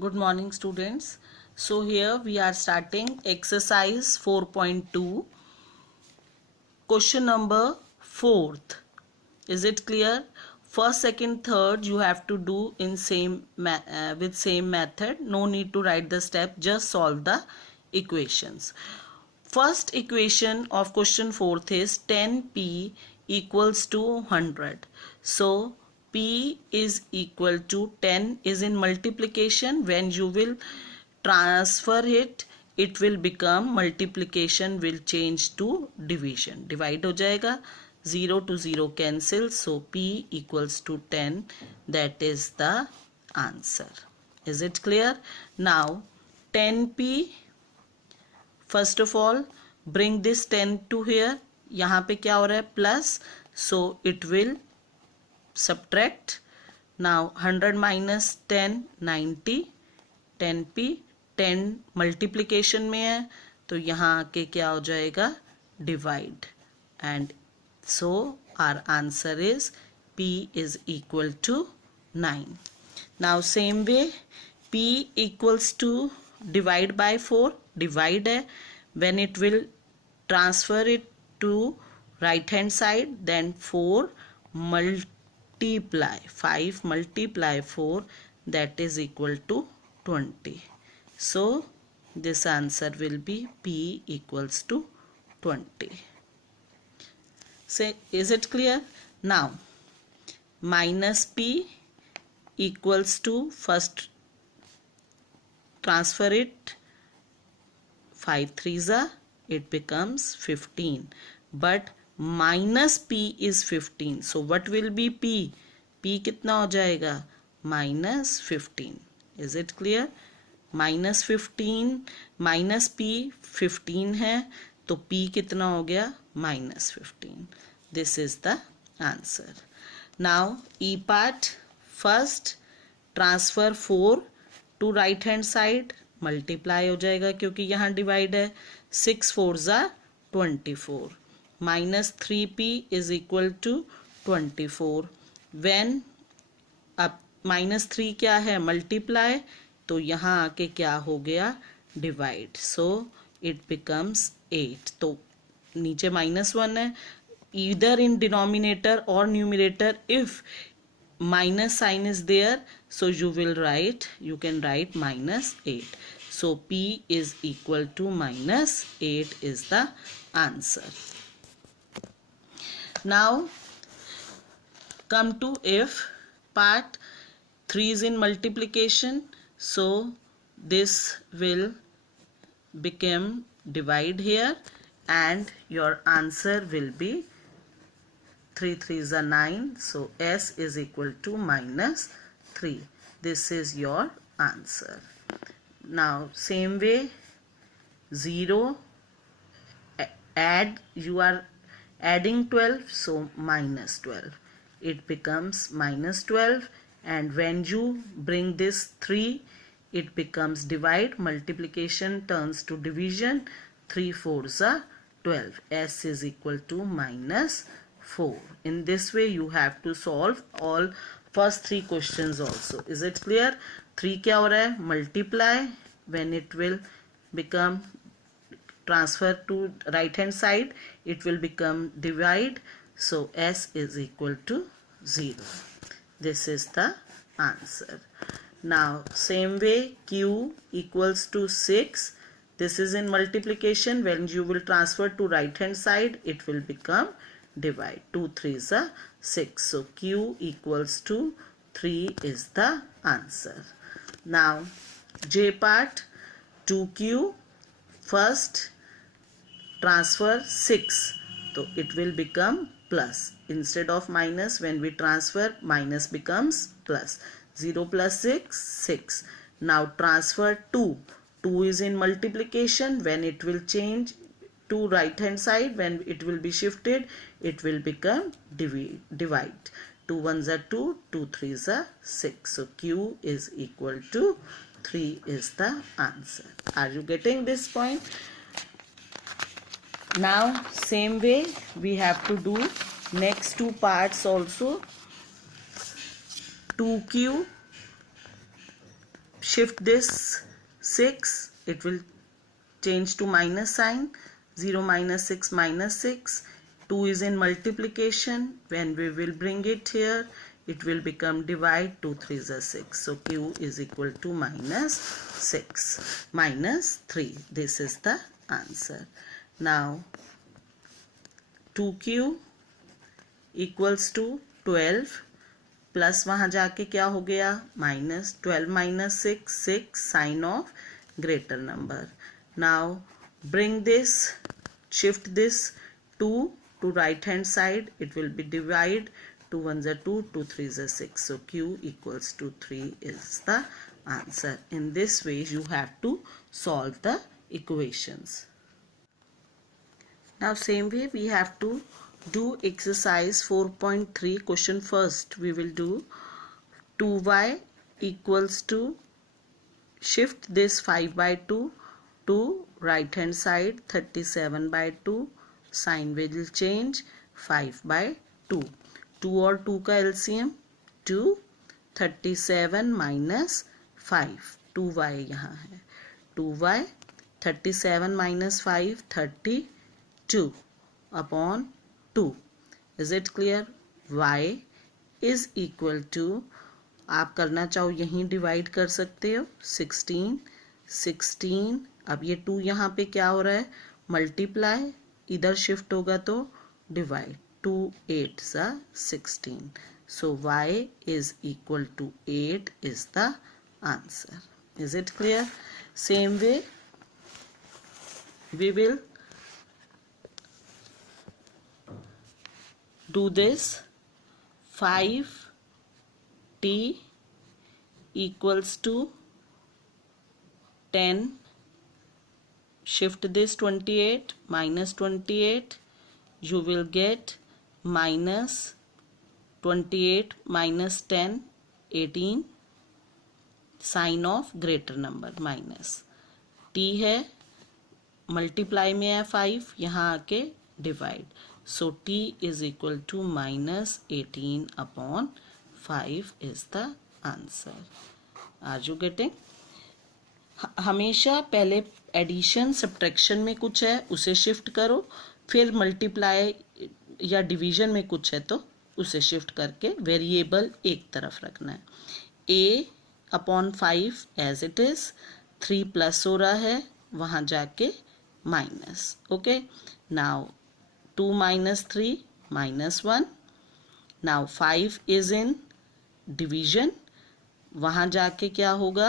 Good morning, students. So here we are starting exercise 4.2, question number 4th. Is it clear? First, second, third you have to do in with same method. No need to write the step, just solve the equations. First equation of question 4th is 10p equals to 100. So p is equal to 10 is in multiplication. When you will transfer it, it will become multiplication will change to division. Divide हो जाएगा, 0 to 0 cancel. So p equals to 10. That is the answer. Is it clear? Now 10p, first of all bring this 10 to here. यहाँ पे क्या हो रहा है? Plus. So it will subtract. Now 100 minus 10, 90. 10p, 10 multiplication में है तो यहाँ आके क्या हो जाएगा? Divide. And so our answer is p is equal to 9. Now same way p equals to divide by 4. Divide है. When it will transfer it to right hand side, then 4 multiply 5 multiply 4, that is equal to 20. So this answer will be p equals to 20. Say, is it clear? Now minus p equals to, first transfer it, 5 3s are, it becomes 15, but minus p is 15. So what will be p? p कितना हो जाएगा? minus 15. Is it clear? minus 15 minus p 15 है तो p कितना हो गया? minus 15. This is the answer. Now e part, first transfer 4 to right hand side, multiply हो जाएगा क्योंकि यहाँ डिवाइड है. 6 4s are 24. minus 3p is equal to 24. When अब -3 क्या है? मल्टीप्लाई. तो यहाँ आके क्या हो गया? डिवाइड. So it becomes 8. तो नीचे -1 है. ईदर इन डिनोमिनेटर और numerator if minus sign is there, so you can write -8. So p is equal to -8 is the answer. Now come to if part. 3 is in multiplication, so this will become divide here and your answer will be 3 3s are 9. So s is equal to -3. This is your answer. Now same way 0, add, you are adding 12, so -12. It becomes -12. And when you bring this 3, it becomes divide. Multiplication turns to division. 3 4s are 12. S is equal to -4. In this way you have to solve all first 3 questions also. Is it clear? 3 क्या हो रहा है? Multiply. When it will become transfer to right hand side, it will become divide. So S is equal to 0. This is the answer. Now same way Q equals to 6. This is in multiplication. When you will transfer to right hand side, it will become divide. 2 3s are 6. So Q equals to 3 is the answer. Now J part, 2Q, first transfer 6, so it will become plus. Instead of minus, when we transfer, minus becomes plus. 0 plus 6 6. Now transfer 2. 2 is in multiplication. When it will change to right hand side, when it will be shifted, it will become divide. 2 1s are 2, 2 3s are 6. So Q is equal to 3 is the answer. Are you getting this point? Now same way we have to do next 2 parts also. 2Q shift this 6, it will change to minus sign. 0 minus 6 minus 6. 2 is in multiplication. When we will bring it here, it will become divide. 2 3 is 6. So Q is equal to minus 6 minus 3. This is the answer. Now 2Q equals to 12 plus वहाँ जाके क्या हो गया minus 12 minus 6 6 sign of greater number. Now bring this, shift this 2 to right hand side, it will be divide. 2 1s are 2, 2 3s are 6. So Q equals to 3 is the answer. In this way you have to solve the equations. Now same way we have to do exercise 4.3 question. First we will do 2y equals to, shift this 5 by 2 to right hand side, 37 by 2, sign will change, 5 by 2. 2 और 2 का LCM 2, 37 minus 5, 2y यहाँ है, 2y 37 minus 5 32 upon 2. Is it clear? Y is equal to, आप करना चाहो यहीं divide कर सकते हो, 16 अब ये 2 यहाँ पे क्या हो रहा है मल्टीप्लाई, इधर शिफ्ट होगा तो divide, 2 8s are 16. So y is equal to 8 is the answer. Is it clear? Same way we will do this. 5t equals to 10, shift this 28 minus 28, you will get minus 28 minus 10 18, sign of greater number minus, t है multiply में है 5, यहाँ आके divide. So t is equal to minus 18 upon 5 is the answer. Are you getting? हमेशा पहले addition subtraction में कुछ है उसे शिफ्ट करो, फिर मल्टीप्लाई या डिवीजन में कुछ है तो उसे शिफ्ट करके वेरिएबल एक तरफ रखना है. a upon 5 as it is, 3 plus हो रहा है वहाँ जाके minus. Okay, now 2 minus 3 minus 1. Now 5 is in division, वहाँ जाके क्या होगा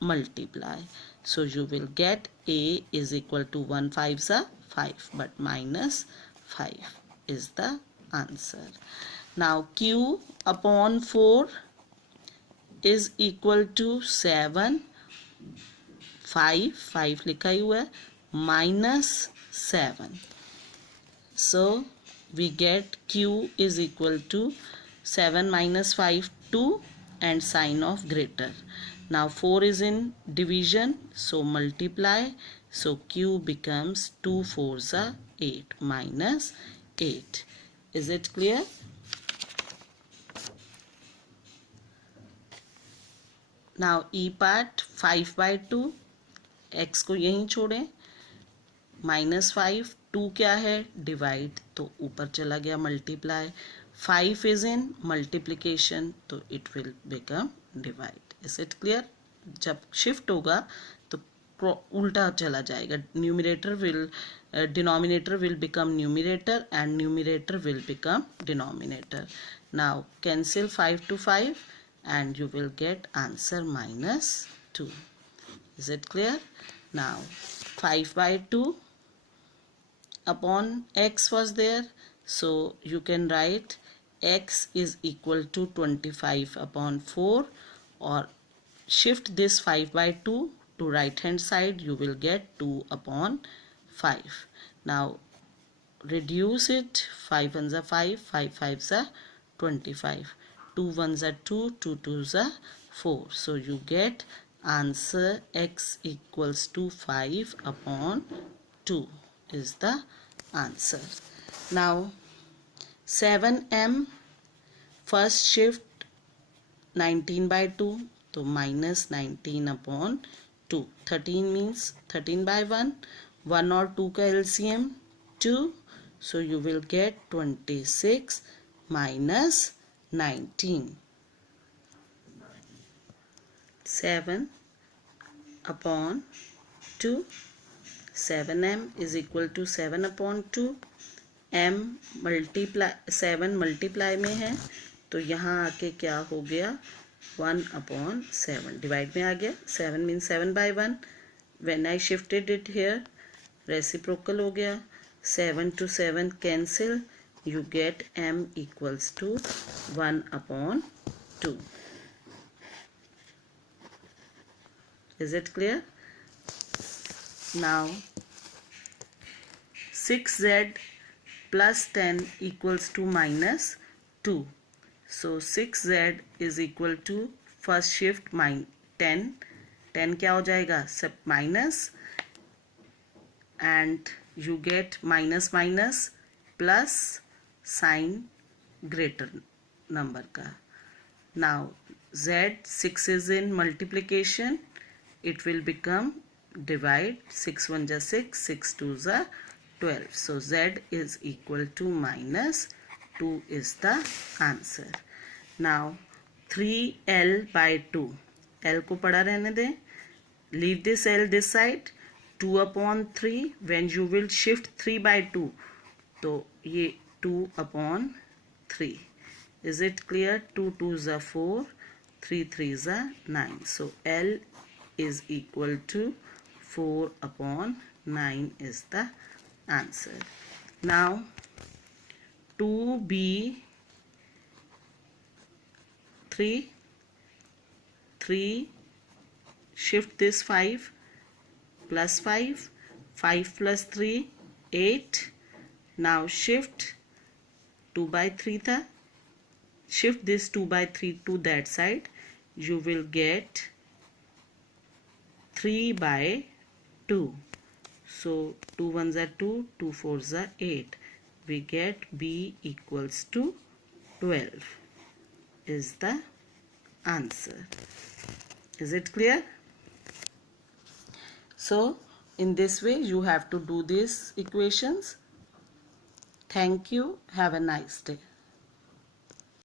multiply. So you will get a is equal to 1 5s are 5 but minus 5 is the answer. Now q upon 4 is equal to 7, 5 लिखा ही हुआ है minus 7. So we get q is equal to 7 minus 5 2 and sign of greater. Now 4 is in division, so multiply. So q becomes 2 4s are 8 minus 8. Is it clear? Now e part 5 by 2, x को यहीं छोड़ें, minus 5, 2 क्या है divide तो ऊपर चला गया multiply, 5 is in multiplication तो it will become divide. Is it clear? जब शिफ्ट होगा तो उल्टा चला जाएगा, numerator will denominator will become numerator and numerator will become denominator. Now cancel 5 to 5 and you will get answer minus 2. Is it clear? Now 5 by 2 upon x was there, so you can write x is equal to 25 upon 4, or shift this 5 by 2 to right hand side, you will get 2 upon 5. Now reduce it, 5 1s are 5, 5 5s are 25, 2 1s are 2, 2 2s are 4. So you get answer x equals to 5 upon 2 is the answer. Now 7m, first shift 19 by 2, तो तो -19/2. 13 means 13 by 1. 1 और 2 का LCM 2. So you will get 26 minus 19. 7/2. 7m is equal to 7/2. m multiply 7 multiply में है तो यहाँ आके क्या हो गया 1/7 डिवाइड में आ गया. 7 means 7 by 1. When I shifted it here reciprocal हो गया. 7 to 7 cancel. You get m equals to 1/2. Is it clear? Now 6z plus 10 equals to -2. So 6z is equal to first shift 10. 10 क्या हो जाएगा सब minus and you get minus minus plus sign greater number का. Now z 6 is in multiplication. It will become divide. 6 1 जा 6, 6 2 जा 12. So z is equal to -2 is the answer. Now 3l by 2. l को पड़ा रहने दें. Leave this l this side. 2/3. When you will shift 3 by 2, तो ये 2/3. Is it clear? 2 2 जा 4, 3 3 जा 9. So l is equal to 4/9 is the answer. Now 2b3 3 shift this 5 plus 5 5 plus 3 8. Now shift 2 by 3 था. Shift this 2 by 3 to that side. You will get 3 by 2. So 2 1s are 2, 2 4s are 8. We get b equals to 12 is the answer. Is it clear? So in this way you have to do these equations. Thank you. Have a nice day.